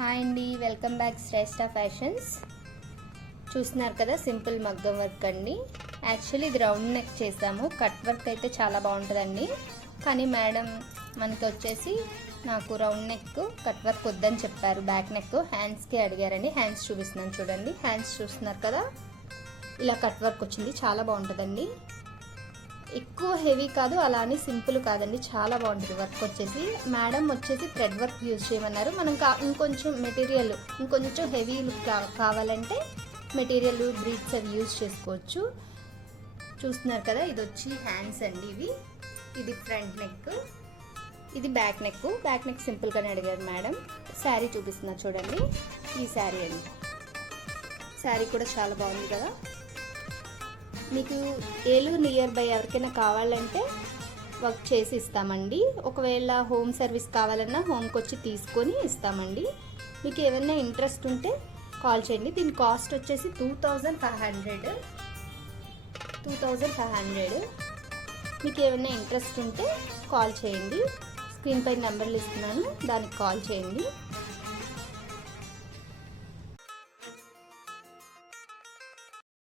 Hi అండి, welcome back శ్రేష్ఠ fashions. చూస్తున్నారు కదా, సింపుల్ మగ్గం వర్క్ అండి. యాక్చువల్లీ ఇది రౌండ్ నెక్ చేసాము. కట్ వర్క్ అయితే చాలా బాగుంటుందండి. కానీ మేడం మనకి వచ్చేసి నాకు రౌండ్ నెక్ కట్ వర్క్ వద్దని చెప్పారు. బ్యాక్ నెక్ హ్యాండ్స్కి అడిగారండి. హ్యాండ్స్ చూపిస్తున్నాను చూడండి. హ్యాండ్స్ చూస్తున్నారు కదా, ఇలా కట్ వర్క్ వచ్చింది. చాలా బాగుంటుందండి. ఎక్కువ హెవీ కాదు, అలా అని సింపుల్ కాదండి, చాలా బాగుంటుంది వర్క్ వచ్చేసి. మేడం వచ్చేసి థ్రెడ్ వర్క్ యూజ్ చేయమన్నారు. మనం ఇంకొంచెం మెటీరియల్ ఇంకొంచెం హెవీ లుక్ కావాలంటే మెటీరియల్ బ్రీడ్స్ అవి యూజ్ చేసుకోవచ్చు. చూస్తున్నారు కదా, ఇది వచ్చి హ్యాండ్స్ అండి. ఇది ఫ్రంట్ నెక్, ఇది బ్యాక్ నెక్. బ్యాక్ నెక్ సింపుల్గానే అడిగారు మేడం. శారీ చూపిస్తున్నారు చూడండి. ఈ శారీ అండి. శారీ కూడా చాలా బాగుంది కదా. మీకు ఏలూరు నియర్ బై ఎవరికైనా కావాలంటే వర్క్ చేసి ఇస్తామండి. ఒకవేళ హోమ్ సర్వీస్ కావాలన్నా హోమ్కి వచ్చి తీసుకొని ఇస్తామండి. మీకు ఏమైనా ఇంట్రెస్ట్ ఉంటే కాల్ చేయండి. దీని కాస్ట్ వచ్చేసి 2500. మీకు ఏమైనా ఇంట్రెస్ట్ ఉంటే కాల్ చేయండి. స్క్రీన్ పై నెంబర్లు ఇస్తున్నాను, దానికి కాల్ చేయండి.